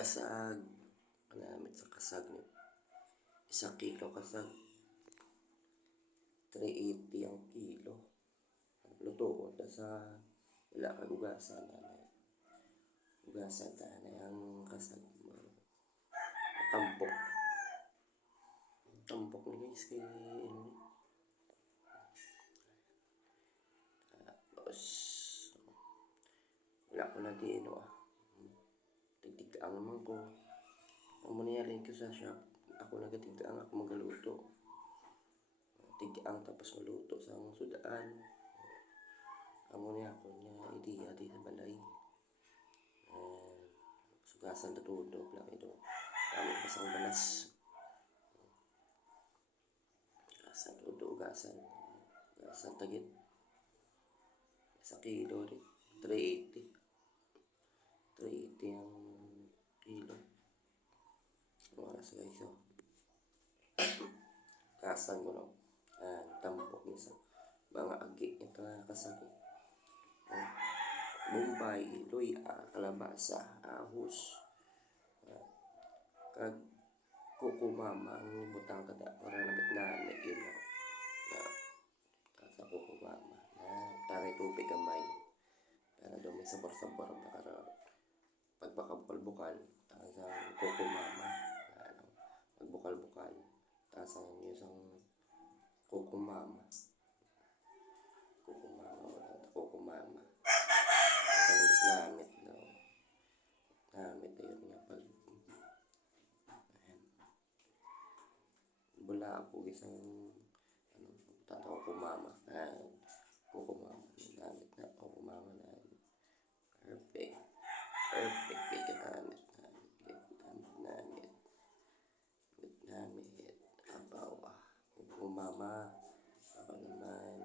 kasag. Manamit sa kasag ni isang kilo kasag. 380 ang kilo. Luto ko ta sa wala kay ugasan na ugasan ta na ang kasag. Tampok. Tampok ni guys kay ano Tapos, wala ko na din, ano ah. Tigtigaan naman ko. Ang mangyari ko sa shop, ako nagatigtaan ako magaluto. Tigaan tapos maluto sa ang sudaan. Ang muna ako niya idea di sa balay. Uh, sugasan na tudok lang ito. Kami pa sa balas. Ugasan tudok, ugasan. Ugasan tagit. Sa kilo rin. 380. 380 ang kilo. Oras guys. Kasan ko no. Ah, tampok niya sa mga agi niya ka kasagi. Ah, Bombay, luya, kalabasa, ahos. Ah, kag kukumama ang butang kada para nabit na yun na. Na, sa kukumama na tangay tubig gamay para may sabor-sabor para pagbakal-bukal taas ang kukumama na taas ang isang kukumama. Kukumama wala kukumama. Ang namit daw namit ayun nga pag ayan. Bula ako isang ano tataw kumama. Ayan kukumama namit na kukumama na perfect. Perfect namit namit namit namit namit abaw ah kukumama ako naman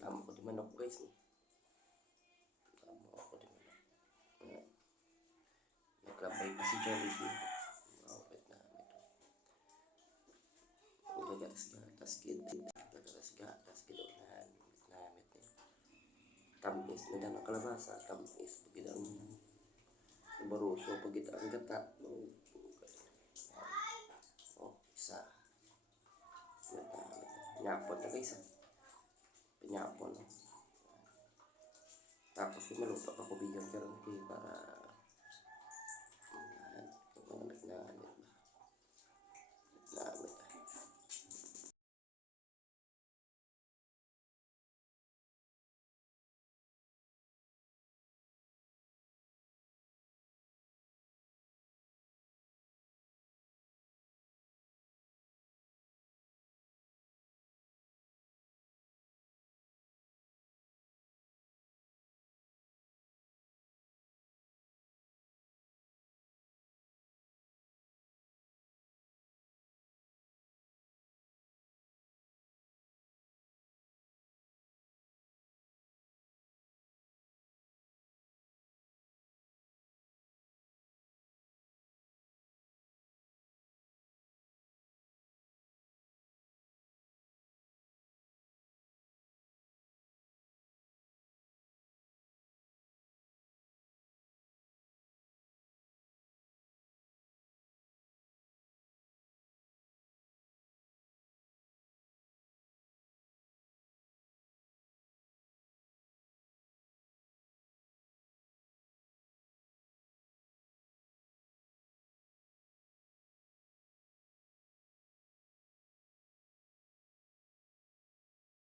Tama ko di manok guys. Tama ako di manok. Ayan. Naglabay pa si Jollibee. Na ito. Gagalas gatas gid. Gagalas gatas gid unahan. Namit eh. Tamis na lang ang kalabasa. Tamis. Pagid ang baruso. Pagid ang gata. Oh, isa. Nyapot na guys. Pinyapon. Tapos maluto ako bigyan ka rin para Ayan. Ba. Nagnaanit.